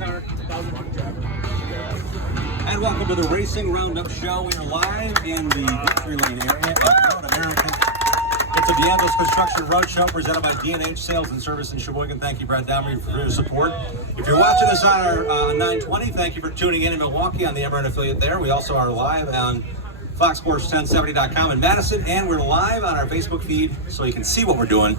And welcome to the Racing Roundup Show. We are live in the Victory Lane area of Road America. It's a D'Angelo's Construction Roadshow presented by D&H Sales and Service in Sheboygan. Thank you, Brad Domery, for your support. If you're watching us on our 920, thank you for tuning in Milwaukee on the Everett affiliate there. We also are live on FoxSports1070.com in Madison, and we're live on our Facebook feed so you can see what we're doing.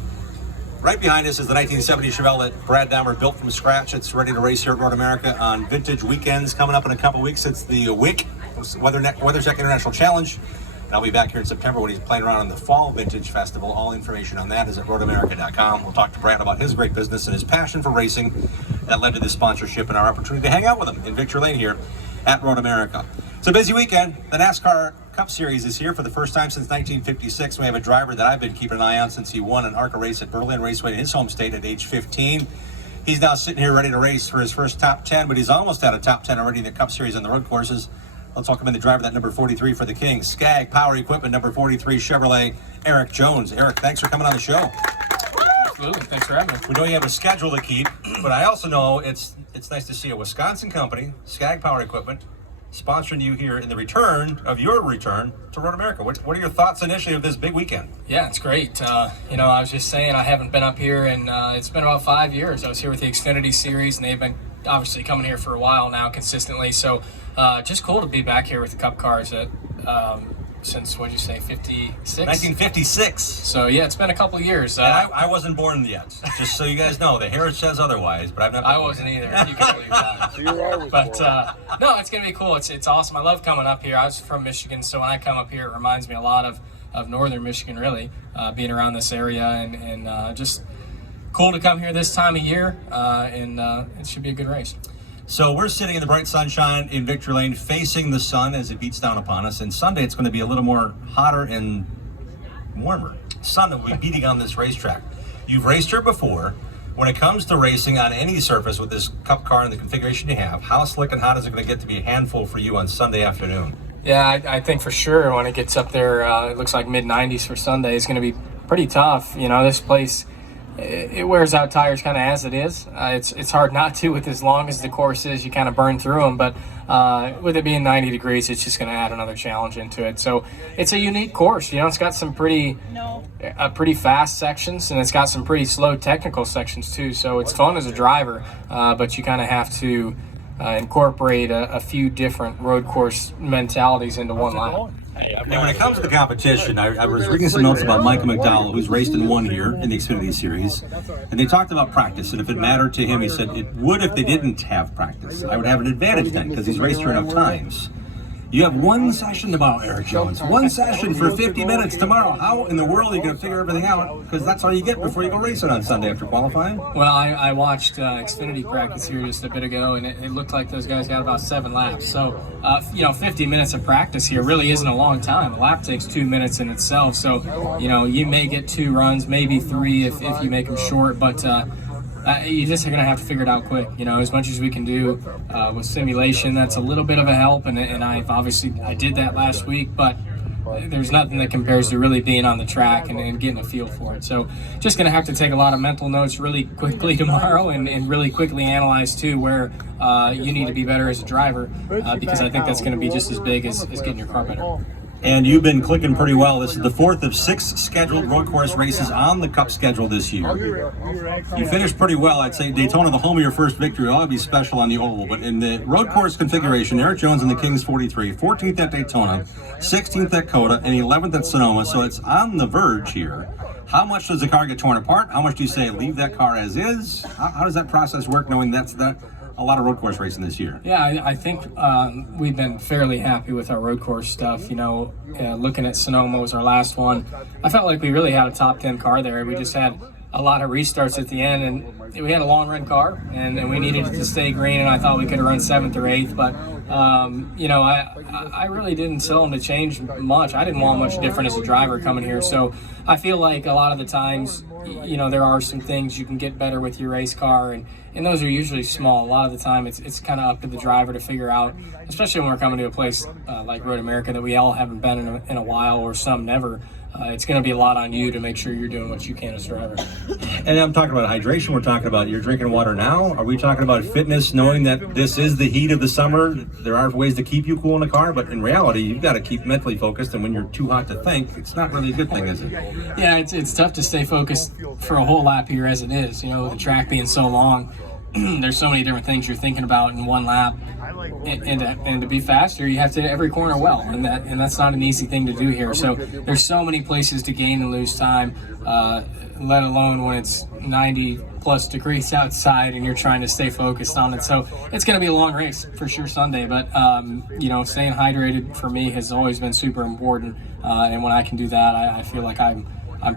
Right behind us is the 1970 Chevelle that Brad Dahmer built from scratch. It's ready to race here at Road America on Vintage Weekends. Coming up in a couple weeks, it's the WIC, WeatherTech International Challenge. And I'll be back here in September when he's playing around in the Fall Vintage Festival. All information on that is at roadamerica.com. We'll talk to Brad about his great business and his passion for racing that led to this sponsorship and our opportunity to hang out with him in Victory Lane here at Road America. It's a busy weekend. The NASCAR Cup Series is here for the first time since 1956. We have a driver that I've been keeping an eye on since he won an ARCA race at Berlin Raceway in his home state at age 15. He's now sitting here ready to race for his first top 10, but he's almost had a top 10 already in the Cup Series on the road courses. Let's welcome in the driver, that number 43 for the Kings, Skag Power Equipment, number 43 Chevrolet, Erik Jones. Erik, thanks for coming on the show. Absolutely, thanks for having me. We know you have a schedule to keep, but I also know it's nice to see a Wisconsin company, Skag Power Equipment, sponsoring you here in the return to Road America. What are your thoughts initially of this big weekend? Yeah, it's great. I was just saying I haven't been up here, and it's been about 5 years. I was here with the Xfinity Series, and they've been obviously coming here for a while now consistently. So just cool to be back here with the Cup cars at since, what'd you say, 56? 1956. So yeah, it's been a couple of years. I wasn't born yet, just so you guys know. The heritage says otherwise, but I wasn't either. You can believe that. So you're always But born. no, it's gonna be cool. It's awesome. I love coming up here. I was from Michigan, so when I come up here, it reminds me a lot of northern Michigan, really, being around this area, and just cool to come here this time of year, and it should be a good race. So we're sitting in the bright sunshine in Victory Lane, facing the sun as it beats down upon us. And Sunday, it's going to be a little more hotter and warmer. Sun will be beating on this racetrack. You've raced here before. When it comes to racing on any surface with this Cup car and the configuration you have, how slick and hot is it going to get to be a handful for you on Sunday afternoon? Yeah, I think for sure when it gets up there, it looks like mid-90s for Sunday. It's going to be pretty tough. You know, this place, it wears out tires kind of as it is. It's hard not to with as long as the course is. You kind of burn through them, but with it being 90 degrees, it's just going to add another challenge into it. So it's a unique course. You know, it's got some pretty fast sections, and it's got some pretty slow technical sections too. So it's fun as a driver, but you kind of have to incorporate a few different road course mentalities into one lap. Now, when it comes to the competition, I was reading some notes about Micah McDowell, who's raced in one here in the Xfinity Series, and they talked about practice, and if it mattered to him, he said it would if they didn't have practice. I would have an advantage then, because he's raced here enough times. You have one session tomorrow, Erik Jones. One session for 50 minutes tomorrow. How in the world are you going to figure everything out? Because that's all you get before you go racing on Sunday after qualifying. Well, I watched Xfinity practice here just a bit ago, and it looked like those guys got about 7 laps. So, 50 minutes of practice here really isn't a long time. A lap takes 2 minutes in itself. So, you may get 2 runs, maybe 3 if you make them short, but you just are going to have to figure it out quick. As much as we can do with simulation, that's a little bit of a help, and I did that last week, but there's nothing that compares to really being on the track and getting a feel for it. So just going to have to take a lot of mental notes really quickly tomorrow and really quickly analyze too where you need to be better as a driver, because I think that's going to be just as big as getting your car better. And you've been clicking pretty well. This is the 4th of 6 scheduled road course races on the Cup schedule this year. You finished pretty well. I'd say Daytona, the home of your first victory, ought to be special on the oval. But in the road course configuration, Erik Jones and the Kings 43, 14th at Daytona, 16th at Coda, and 11th at Sonoma. So it's on the verge here. How much does the car get torn apart? How much do you say leave that car as is? How does that process work, knowing that's a lot of road course racing this year? Yeah, I think we've been fairly happy with our road course stuff. Looking at Sonoma was our last one. I felt like we really had a top 10 car there. We just had a lot of restarts at the end, and we had a long run car, and we needed it to stay green, and I thought we could have run 7th or 8th, but I really didn't tell them to change much. I didn't want much different as a driver coming here, so I feel like a lot of the times, there are some things you can get better with your race car, and those are usually small. A lot of the time, it's kind of up to the driver to figure out, especially when we're coming to a place like Road America that we all haven't been in a while, or some never. it's going to be a lot on you to make sure you're doing what you can as a driver. And I'm talking about hydration. We're talking about you're drinking water now. Are we talking about fitness, knowing that this is the heat of the summer? There are ways to keep you cool in the car, but in reality, you've got to keep mentally focused. And when you're too hot to think, it's not really a good thing, is it? Yeah, it's tough to stay focused for a whole lap here as it is. You know, the track being so long, there's so many different things you're thinking about in one lap. And to be faster, you have to hit every corner well, and that's not an easy thing to do here. So there's so many places to gain and lose time, let alone when it's 90 plus degrees outside and you're trying to stay focused on it. So it's going to be a long race for sure Sunday, but staying hydrated for me has always been super important, and when I can do that, I feel like I'm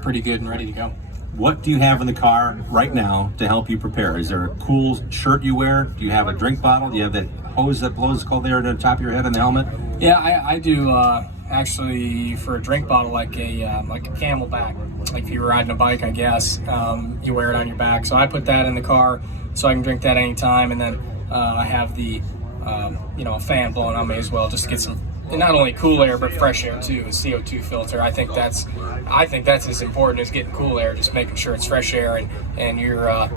pretty good and ready to go. What do you have in the car right now to help you prepare? Is there a cool shirt you wear? Do you have a drink bottle? Do you have that hose that blows cold air to the top of your head and the helmet? Yeah, I do actually for a drink bottle, like a Camelback. Like if you're riding a bike, I guess, you wear it on your back. So I put that in the car so I can drink that anytime. And then I have the a fan blowing on me as well, just to get some not only cool air but fresh air too, a CO2 filter. I think that's as important as getting cool air, just making sure it's fresh air and you're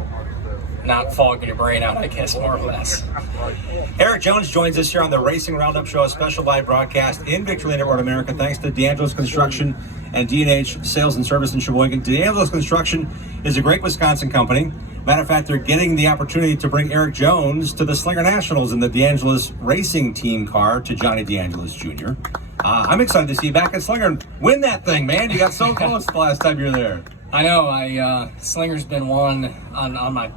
not fogging your brain out, I guess, more or less. Erik Jones joins us here on the Racing Roundup Show, a special live broadcast in Victory Lane at Road America, thanks to D'Angelo's Construction and D&H Sales and Service in Sheboygan. D'Angelo's Construction is a great Wisconsin company. Matter of fact, they're getting the opportunity to bring Erik Jones to the Slinger Nationals in the D'Angelo's racing team car to Johnny D'Angelo's Jr. I'm excited to see you back at Slinger and win that thing, man. You got so close the last time you were there. I know. Slinger's been one on my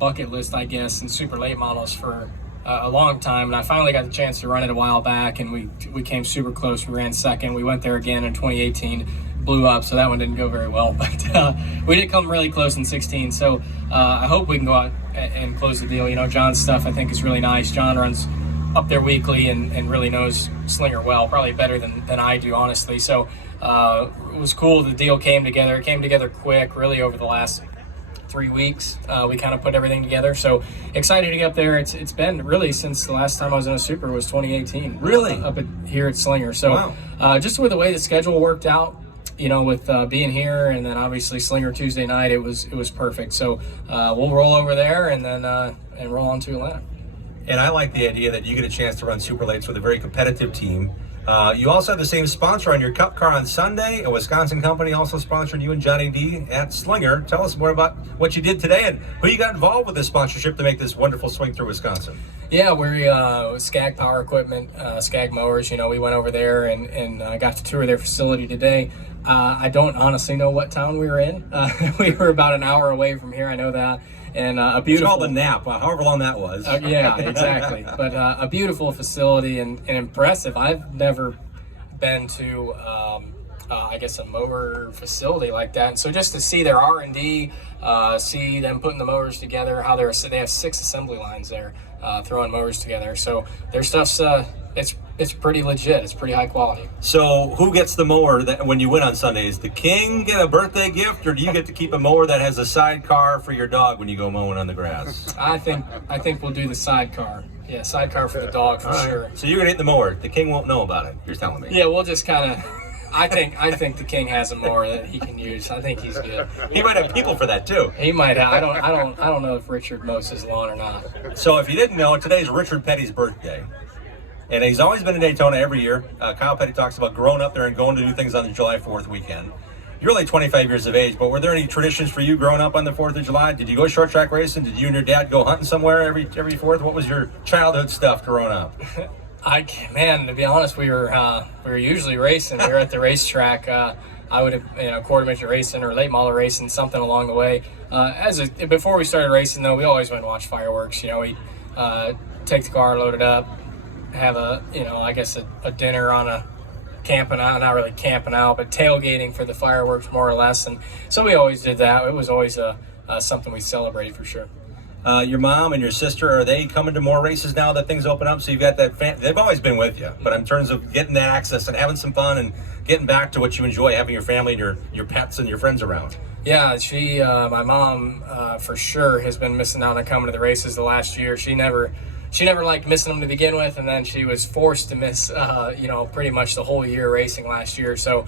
bucket list, I guess, in super late models for a long time, and I finally got the chance to run it a while back, and we came super close. We ran second. We went there again in 2018, blew up, so that one didn't go very well, but we did come really close in 16, so I hope we can go out and close the deal. You know, John's stuff I think is really nice. John runs up there weekly and really knows Slinger well, probably better than I do, honestly. So it was cool. The deal came together. It came together quick, really, over the last 3 weeks. We kind of put everything together. So excited to get up there. It's been really since the last time I was in a Super was 2018. Really? Up here at Slinger. So wow. Just with the way the schedule worked out, you know, with being here and then obviously Slinger Tuesday night, it was perfect. So we'll roll over there and then and roll on to Atlanta. And I like the idea that you get a chance to run super lates with a very competitive team. You also have the same sponsor on your Cup car on Sunday. A Wisconsin company also sponsored you and Johnny D at Slinger. Tell us more about what you did today and who you got involved with this sponsorship to make this wonderful swing through Wisconsin. Yeah, we're Skag Power Equipment, Skag Mowers. You know, we went over there and got to tour their facility today. I don't honestly know what town we were in. We were about an hour away from here, I know that. And a beautiful... It's called the nap, however long that was. Yeah, exactly. But a beautiful facility and impressive. I've never been to, I guess, a mower facility like that. And so just to see their R&D, see them putting the mowers together, how they have 6 assembly lines there, throwing mowers together. So their stuff's... It's pretty legit. It's pretty high quality. So who gets the mower that when you win on Sundays? The king get a birthday gift, or do you get to keep a mower that has a sidecar for your dog when you go mowing on the grass? I think we'll do the sidecar. Yeah, sidecar for the dog for sure. So you're gonna hit the mower. The king won't know about it. You're telling me. Yeah, we'll just kind of. I think the king has a mower that he can use. I think he's good. He might have people for that too. He might have. I don't know if Richard mows his lawn or not. So if you didn't know, today's Richard Petty's birthday. And he's always been in Daytona every year. Kyle Petty talks about growing up there and going to do things on the July 4th weekend. You're only 25 years of age, but were there any traditions for you growing up on the 4th of July? Did you go short track racing? Did you and your dad go hunting somewhere every 4th? What was your childhood stuff growing up? Man, to be honest, we were usually racing. We were at the racetrack. I would have, quarter midget racing or late model racing, something along the way. Before we started racing, though, we always went and watched fireworks. You know, we take the car, load it up, have a dinner on a camping out, not really camping out, but tailgating for the fireworks more or less. And so we always did that. It was always something we celebrated for sure. Your mom and your sister, are they coming to more races now that things open up? So you've got that they've always been with you, but in terms of getting that access and having some fun and getting back to what you enjoy, having your family and your pets and your friends around. Yeah, my mom, for sure has been missing out on coming to the races the last year. She she never liked missing them to begin with, and then she was forced to miss, pretty much the whole year racing last year. So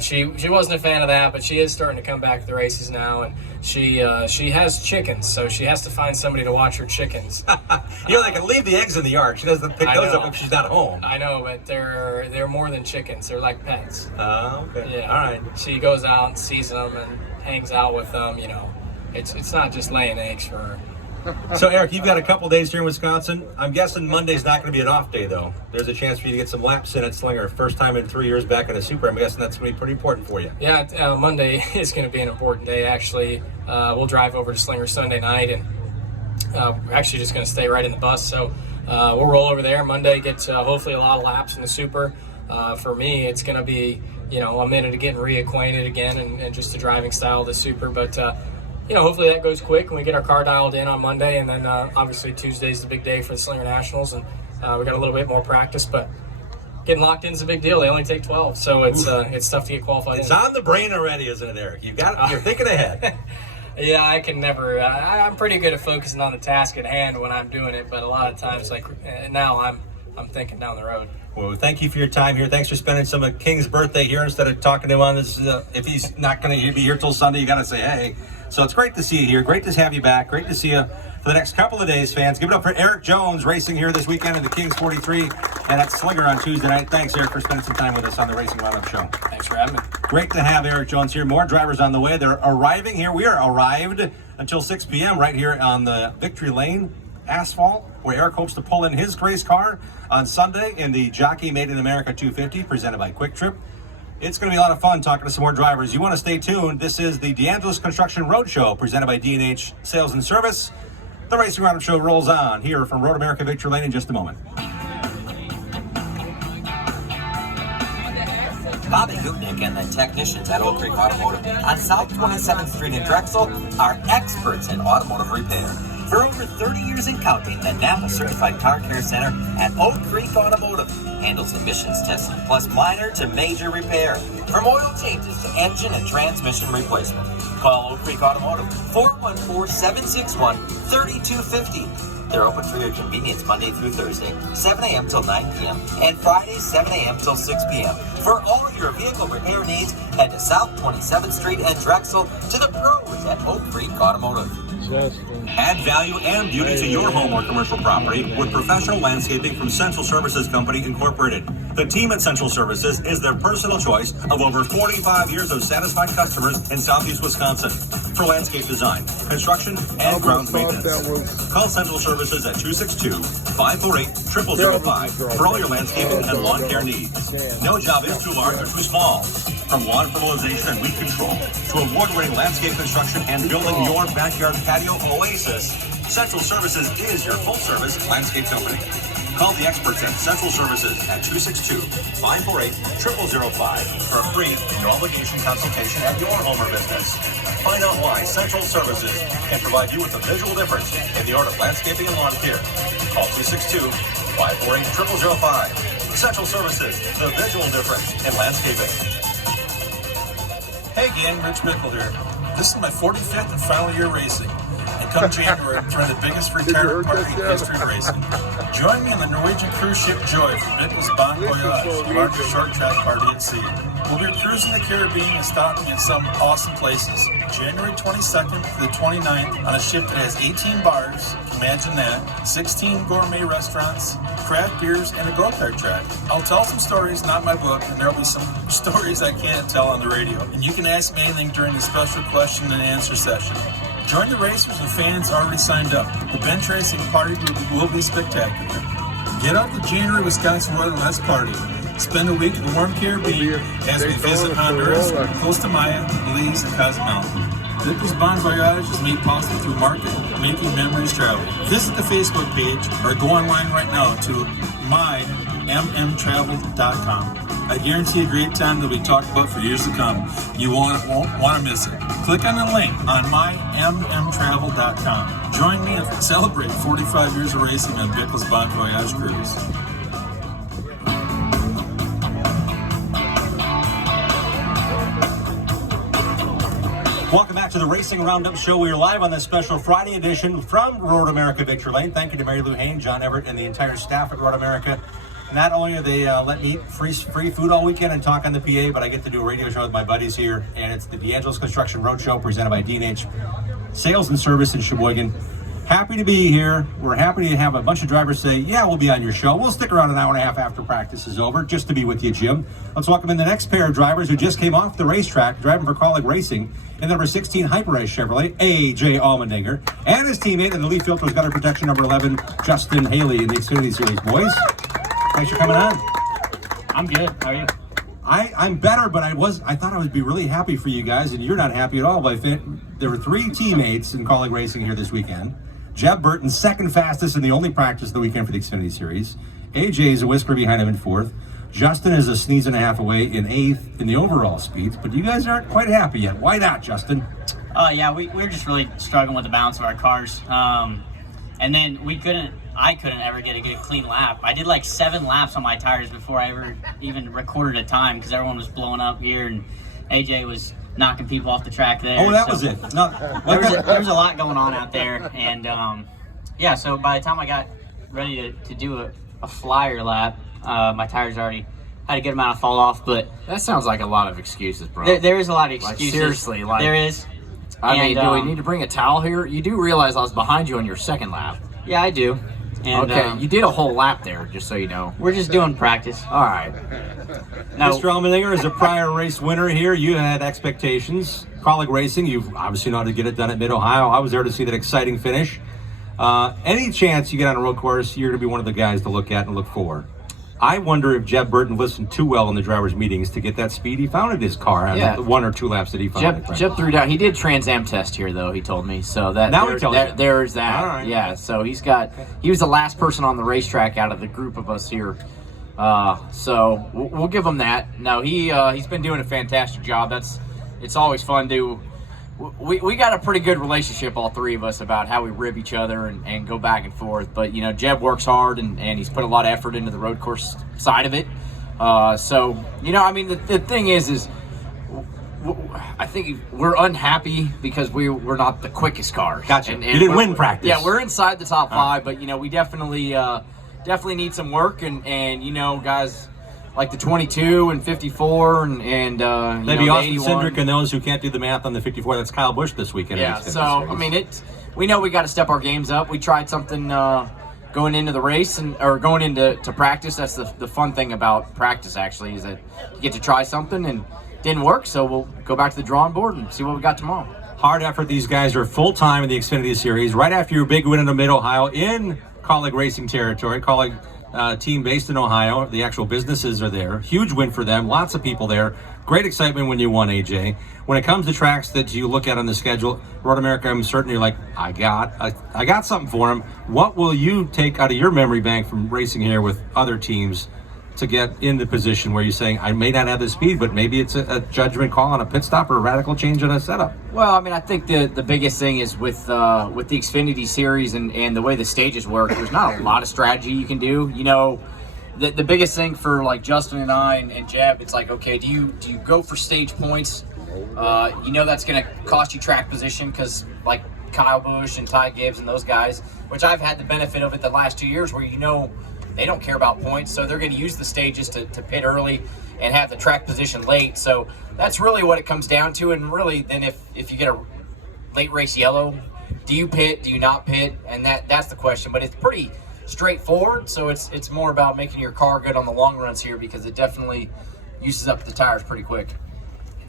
she wasn't a fan of that, but she is starting to come back to the races now, and she has chickens, so she has to find somebody to watch her chickens. They can leave the eggs in the yard. She doesn't pick those up if she's not home. I know, but they're more than chickens. They're like pets. Oh, okay. Yeah. All right. She goes out and sees them and hangs out with them. It's not just laying eggs for her. So, Erik, you've got a couple days here in Wisconsin. I'm guessing Monday's not going to be an off day, though. There's a chance for you to get some laps in at Slinger. First time in 3 years back in a Super. I'm guessing that's going to be pretty important for you. Yeah, Monday is going to be an important day, actually. We'll drive over to Slinger Sunday night, and we're actually just going to stay right in the bus. So we'll roll over there Monday, get hopefully a lot of laps in the Super. For me, it's going to be, a minute of getting reacquainted again and just the driving style of the Super. But hopefully that goes quick and we get our car dialed in on Monday, and then obviously Tuesday's the big day for the Slinger Nationals, and we got a little bit more practice, but getting locked in is a big deal. They only take 12, so it's tough to get qualified. It's on the brain already, isn't it, Erik? You're thinking ahead. Yeah, I can never. I'm pretty good at focusing on the task at hand when I'm doing it, but a lot of times, now, I'm thinking down the road. Well, thank you for your time here. Thanks for spending some of King's birthday here instead of talking to him on this. If he's not going to be here till Sunday, you got to say hey. So it's great to see you here. Great to have you back. Great to see you for the next couple of days, fans. Give it up for Erik Jones racing here this weekend in the King's 43 and at Slinger on Tuesday night. Thanks, Erik, for spending some time with us on the Racing Roundup Show. Thanks for having me. Great to have Erik Jones here. More drivers on the way. They're arriving here. We are arrived until 6 p.m. right here on the Victory Lane asphalt, where Erik hopes to pull in his race car on Sunday in the Jockey Made in America 250 presented by Quick Trip. It's going to be a lot of fun talking to some more drivers. You want to stay tuned. This is the DeAngelis Construction Roadshow presented by D&H Sales and Service. The Racing Roundup Show rolls on here from Road America Victory Lane in just a moment. Bobby Gutnick and the technicians at Oak Creek Automotive on South 27th Street in Drexel are experts in automotive repair. For over 30 years and counting, the NAPA Certified Car Care Center at Oak Creek Automotive handles emissions testing plus minor to major repair, from oil changes to engine and transmission replacement. Call Oak Creek Automotive, 414-761-3250. They're open for your convenience Monday through Thursday, 7 a.m. till 9 p.m. and Friday, 7 a.m. till 6 p.m. For all your vehicle repair needs, head to South 27th Street and Drexel to the pros at Oak Creek Automotive. Add value and beauty to your home or commercial property with professional landscaping from Central Services Company Incorporated. The team at Central Services is their personal choice of over 45 years of satisfied customers in Southeast Wisconsin for landscape design, construction, and grounds maintenance. Call Central Services at 262-548-0005 for all your landscaping and lawn care needs. No job is too large or too small. From lawn fertilization and weed control to award-winning landscape construction and building your backyard patio oasis, Central Services is your full-service landscape company. Call the experts at Central Services at 262-548-0005 for a free, no-obligation consultation at your home or business. Find out why Central Services can provide you with a visual difference in the art of landscaping and lawn care. Call 262-548-0005. Central Services, the visual difference in landscaping. Hey gang, Rich Mickle here. This is my 45th and final year racing. And come January, I'm throwing the biggest retirement party in history of racing. Join me on the Norwegian cruise ship Joy from Bittles Bon Voyage, the largest short track party at sea. We'll be cruising the Caribbean and stopping at some awesome places. January 22nd to the 29th on a ship that has 18 bars, imagine that, 16 gourmet restaurants, craft beers, and a go-kart track. I'll tell some stories, not my book, and there'll be some stories I can't tell on the radio. And you can ask me anything during the special question and answer session. Join the racers and fans already signed up. The bench racing party will be spectacular. Get out to January, Wisconsin weather and let's party. Spend a week in the warm Caribbean as we visit Honduras, Costa Maya, Belize, and Cozumel. Bittles Bon Voyage is made possible through making memories travel. Visit the Facebook page or go online right now to mymmtravel.com. I guarantee a great time that we talked about for years to come. You won't want to miss it. Click on the link on mymmtravel.com. Join me and celebrate 45 years of racing on Bittles Bon Voyage Cruise. Welcome back to the Racing Roundup Show. We are live on this special Friday edition from Road America Victory Lane. Thank you to Mary Lou Hayne, John Everett, and the entire staff at Road America. Not only are they let me eat free food all weekend and talk on the PA, but I get to do a radio show with my buddies here, and it's the DeAngelis Construction Roadshow presented by D&H Sales and Service in Sheboygan. Happy to be here. We're happy to have a bunch of drivers say, yeah, we'll be on your show. We'll stick around an hour and a half after practice is over just to be with you, Jim. Let's welcome in the next pair of drivers who just came off the racetrack driving for Colleague Racing in number 16 Hyper-Race Chevrolet, A.J. Allmendinger, and his teammate in the leaf filter's gutter protection number 11, Justin Haley in the Xfinity Series. Boys, thanks for coming on. I'm good. How are you? I'm better, but I thought I would be really happy for you guys, and you're not happy at all. But there were 3 teammates in Colleague Racing here this weekend. Jeb Burton, second fastest and the only practice of the weekend for the Xfinity Series. AJ is a whisper behind him in 4th. Justin is a sneeze and a half away in 8th in the overall speeds, but you guys aren't quite happy yet. Why not, Justin? Yeah, we're just really struggling with the balance of our cars. And then I couldn't ever get a good clean lap. I did like 7 laps on my tires before I ever even recorded a time because everyone was blowing up here and AJ was knocking people off the track there. Oh, that was it. No, there was a lot going on out there. And yeah, so by the time I got ready to do a flyer lap, my tires already had a good amount of fall off. But that sounds like a lot of excuses, bro. there is a lot of excuses. Like, seriously, there is. I mean, do we need to bring a towel here? You do realize I was behind you on your second lap. Yeah, I do. And, okay, you did a whole lap there, just so you know. We're just doing practice. All right. No. Mr. Allmendinger is a prior race winner here. You had expectations. Colleague Racing, you've obviously know how to get it done at Mid-Ohio. I was there to see that exciting finish. Any chance you get on a road course, you're going to be one of the guys to look at and look for. I wonder if Jeb Burton listened too well in the drivers' meetings to get that speed he found in his car on the 1 or 2 laps that he found. Jeb threw down. He did Trans Am test here, though, he told me. So that now he tells you. There's that. All right. Yeah, so he was the last person on the racetrack out of the group of us here. So we'll give him that. No, he's been doing a fantastic job. It's always fun to. We got a pretty good relationship, all 3 of us, about how we rib each other and go back and forth. But, you know, Jeb works hard and he's put a lot of effort into the road course side of it. So, you know, I mean, the thing is I think we're unhappy because we're not the quickest car. Gotcha. And you didn't win practice. Yeah, we're inside the top 5, but, you know, we definitely need some work. And you know, guys like the 22 and 54 and maybe Austin 81. Cindric and those who can't do the math on the 54. That's Kyle Busch this weekend. Yeah, so I mean, we know we got to step our games up. We tried something going into the race or going into practice. That's the fun thing about practice, actually, is that you get to try something and didn't work. So we'll go back to the drawing board and see what we got tomorrow. Hard effort. These guys are full time in the Xfinity Series. Right after your big win in the Mid-Ohio in Colleague Racing territory, Colleague. Team based in Ohio. The actual businesses are there. Huge win for them. Lots of people there. Great excitement when you won, AJ. When it comes to tracks that you look at on the schedule, Road America, I'm certain you're like, I got something for him. What will you take out of your memory bank from racing here with other teams to get in the position where you're saying, I may not have the speed, but maybe it's a judgment call on a pit stop or a radical change in a setup? Well, I mean, I think the biggest thing is with the Xfinity Series and the way the stages work, there's not a lot of strategy you can do. You know, the biggest thing for like Justin and I and Jeb, it's like, okay, do you go for stage points? You know that's going to cost you track position because like Kyle Busch and Ty Gibbs and those guys, which I've had the benefit of it the last 2 years where, you know, they don't care about points, so they're going to use the stages to pit early and have the track position late. So that's really what it comes down to. And really, then if you get a late race yellow, do you pit? Do you not pit? And that's the question. But it's pretty straightforward. So it's more about making your car good on the long runs here because it definitely uses up the tires pretty quick.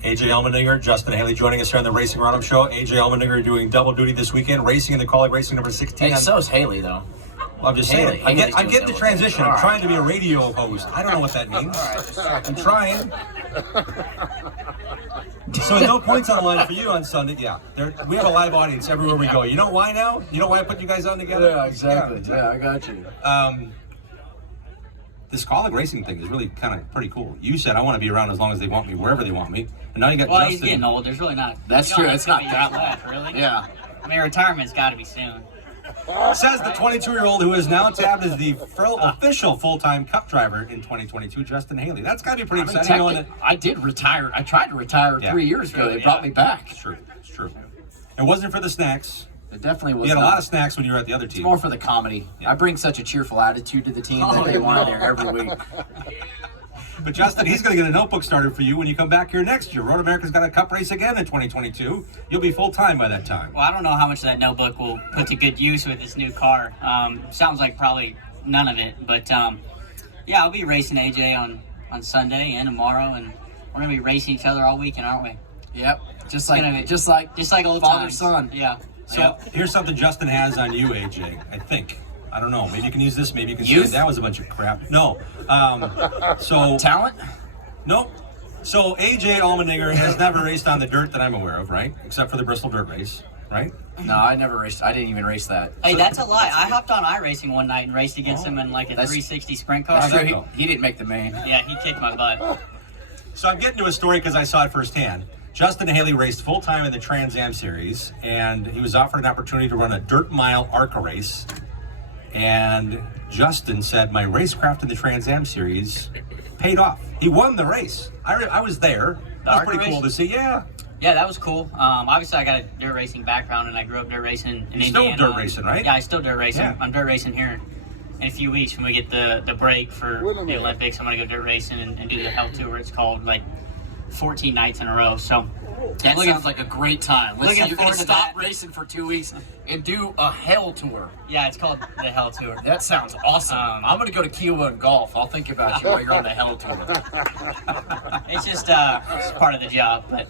AJ Allmendinger, Justin Haley joining us here on the Racing Roundup Show. AJ Allmendinger doing double duty this weekend, racing in the Colleague Racing number 16. Hey, so is Haley, though. Well, I'm just saying. I get the transition. I'm trying to be a radio host. I don't know what that means. I'm trying. So no points on the line for you on Sunday. Yeah, we have a live audience everywhere we go. You know why now? You know why I put you guys on together? Yeah, exactly. Yeah, I got you. This Colleague Racing thing is really kind of pretty cool. You said I want to be around as long as they want me, wherever they want me. And now you got Justin. He's getting old. There's really not. That's true. It's not that long. Really? Yeah. I mean, retirement's got to be soon. Says the 22-year-old who is now tabbed as the official full-time Cup driver in 2022, Justin Haley. That's got to be pretty exciting. Knowing that I did retire. I tried to retire 3 years ago. They brought me back. It's true. It's true. It wasn't for the snacks. It definitely was. You had a lot of snacks when you were at the other team. It's more for the comedy. Yeah. I bring such a cheerful attitude to the team that they want there every week. But Justin, he's going to get a notebook started for you when you come back here next year. Road America's got a Cup race again in 2022. You'll be full-time by that time. Well, I don't know how much of that notebook will put to good use with this new car. Sounds like probably none of it. But, yeah, I'll be racing AJ on Sunday and tomorrow. And we're going to be racing each other all weekend, aren't we? Yep. Just like old father, times. son. Yeah. So here's something Justin has on you, AJ, I think. I don't know. Maybe you can use this. Maybe you can say that was a bunch of crap. No. So talent? Nope. So AJ Allmendinger has never raced on the dirt that I'm aware of, right? Except for the Bristol Dirt Race, right? No, I never raced. I didn't even race that. Hey, that's a lie. I hopped on iRacing one night and raced against him in like a 360 sprint car. He didn't make the main. Yeah, he kicked my butt. So I'm getting to a story because I saw it firsthand. Justin Haley raced full-time in the Trans Am Series, and he was offered an opportunity to run a dirt mile ARCA race. And Justin said, my racecraft in the Trans Am Series paid off. He won the race. I was there. That was pretty cool to see. Yeah. Yeah, that was cool. Obviously, I got a dirt racing background, and I grew up dirt racing in Indiana. Still dirt racing, right? Yeah, I still dirt racing. Yeah. I'm dirt racing here in a few weeks when we get the break for the Olympics. I'm going to go dirt racing and do the Hell Tour. It's called, like, 14 nights in a row. So that sounds like a great time. You're going to stop that. racing for 2 weeks and do a Hell Tour. Yeah, it's called the Hell Tour. That sounds awesome. I'm going to go to Kiowa and golf. I'll think about you while you're on the Hell Tour. It's just it's part of the job. But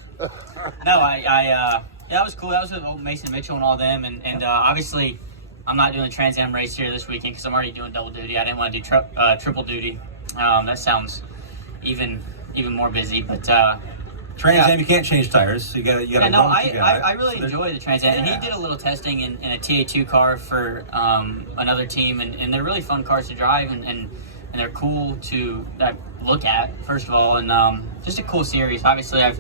no, yeah, that was cool. That was with old Mason Mitchell and all them. And obviously, I'm not doing the Trans Am race here this weekend because I'm already doing double duty. I didn't want to do triple duty. That sounds even more busy, but Trans Am, you can't change tires. So you got to. Yeah, no, I really enjoy the Trans Am, and he did a little testing in a TA2 car for another team, and they're really fun cars to drive, and they're cool to look at. First of all, and just a cool series. Obviously, I've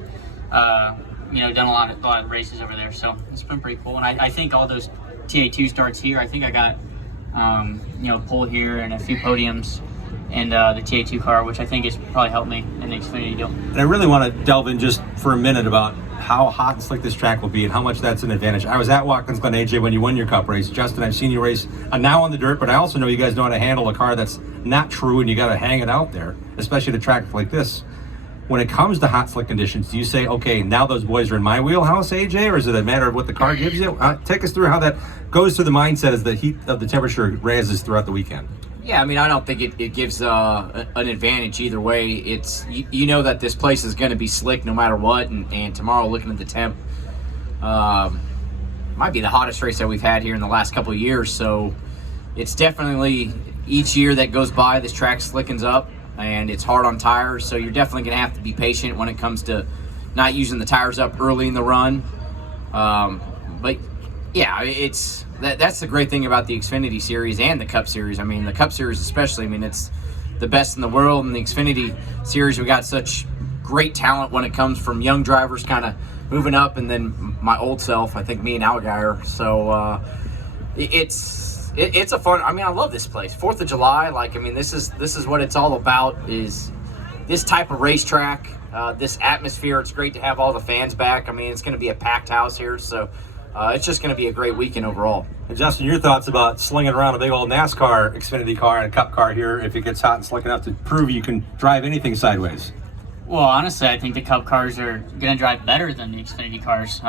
done a lot of races over there, so it's been pretty cool. And I think all those TA2 starts here. I think I got pole here and a few podiums. And the TA2 car, which I think has probably helped me in the Xfinity deal. And I really want to delve in just for a minute about how hot and slick this track will be and how much that's an advantage. I was at Watkins Glen, AJ, when you won your Cup race. Justin, I've seen you race now on the dirt, but I also know you guys know how to handle a car that's not true, and you got to hang it out there, especially at a track like this. When it comes to hot, slick conditions, do you say, okay, now those boys are in my wheelhouse, AJ, or is it a matter of what the car gives you? Take us through how that goes through the mindset as the heat of the temperature raises throughout the weekend. Yeah, I mean, I don't think it gives an advantage either way. It's you know that this place is going to be slick no matter what, and tomorrow, looking at the temp, might be the hottest race that we've had here in the last couple of years. So it's definitely, each year that goes by, this track slickens up, and it's hard on tires. So you're definitely going to have to be patient when it comes to not using the tires up early in the run. But yeah, that's the great thing about the Xfinity Series and the Cup Series. I mean, the Cup Series especially, I mean, it's the best in the world. In the Xfinity Series, we got such great talent when it comes from young drivers kind of moving up, and then my old self, I think me and Algeier. So it's a fun, I mean, I love this place. 4th of July, like, I mean, this is what it's all about, is this type of racetrack, this atmosphere. It's great to have all the fans back. I mean, it's going to be a packed house here, so it's just going to be a great weekend overall. And Justin, your thoughts about slinging around a big old NASCAR Xfinity car and a Cup car here if it gets hot and slick enough to prove you can drive anything sideways? Well, honestly, I think the Cup cars are going to drive better than the Xfinity cars.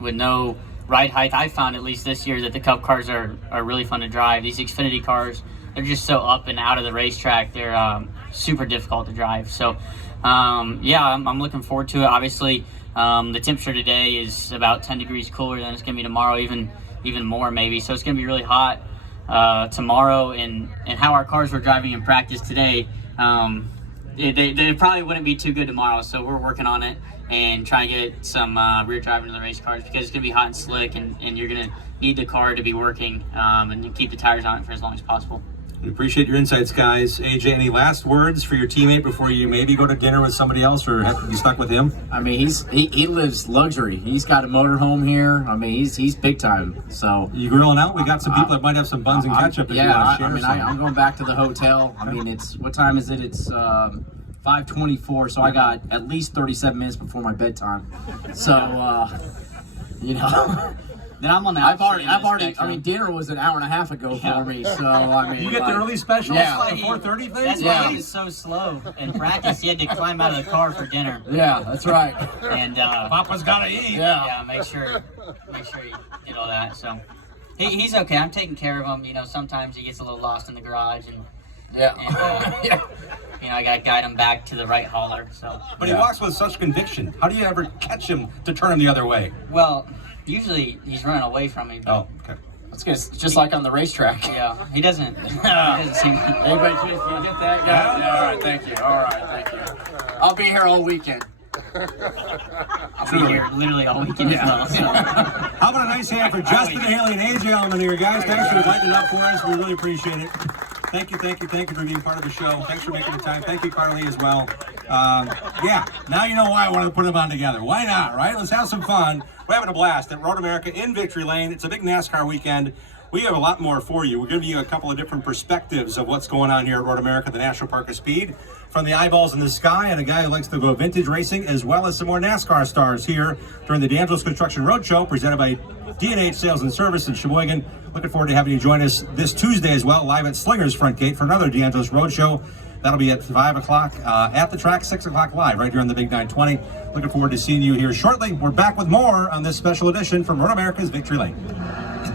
With no ride height, I found at least this year that the Cup cars are really fun to drive. These Xfinity cars, they're just so up and out of the racetrack. They're super difficult to drive. So, yeah, I'm looking forward to it. Obviously, the temperature today is about 10 degrees cooler than it's going to be tomorrow, even more maybe. So it's going to be really hot tomorrow. And how our cars were driving in practice today, they probably wouldn't be too good tomorrow. So we're working on it and trying to get some rear driving to the race cars, because it's going to be hot and slick, and you're going to need the car to be working and to keep the tires on it for as long as possible. We appreciate your insights, guys. AJ, any last words for your teammate before you maybe go to dinner with somebody else or have to be stuck with him? I mean, he lives luxury. He's got a motorhome here. I mean, he's big time. So You grilling out? We got some people that might have some buns and ketchup. If you want to share something. I'm going back to the hotel. I mean, what time is it? It's 5:24. So I got at least 37 minutes before my bedtime. So you know. Then I'm on the I've already. I mean, dinner was an hour and a half ago for me. So I mean, You get the early specials, Yeah. like the 4:30 thing? That's why he was so slow in practice. He had to climb out of the car for dinner. Yeah, that's right. And Papa's got to eat. yeah, make sure you did all that. So he's okay. I'm taking care of him. You know, sometimes he gets a little lost in the garage, and Yeah. you know, I gotta guide him back to the right hauler. So, But he walks with such conviction. How do you ever catch him to turn him the other way? well, usually he's running away from me. But Oh, okay. That's good. It's just like on the racetrack. yeah, he doesn't. He doesn't seem. Anybody you get that? Yeah. All right. Thank you. All right. Thank you. I'll be here all weekend. I'll be here literally all weekend as well. So. How about a nice hand for Justin Haley and AJ Allman here, guys? Thanks for lighting it up for us. We really appreciate it. Thank you for being part of the show. Thanks for making the time. Thank you, Carly, as well. Yeah, now you know why I wanted to put them on together. Why not, right? Let's have some fun. We're having a blast at Road America in Victory Lane. It's a big NASCAR weekend. We have a lot more for you. We're giving you a couple of different perspectives of what's going on here at Road America, the National Park of Speed, from the eyeballs in the sky and a guy who likes to go vintage racing, as well as some more NASCAR stars here during the D'Angelo's Construction Roadshow, presented by D&H Sales and Service in Sheboygan. Looking forward to having you join us this Tuesday as well, live at Slinger's Front Gate for another D'Angelo's Roadshow. That'll be at 5 o'clock at the track, 6 o'clock live, right here on the Big 920. Looking forward to seeing you here shortly. We're back with more on this special edition from Road America's Victory Lane.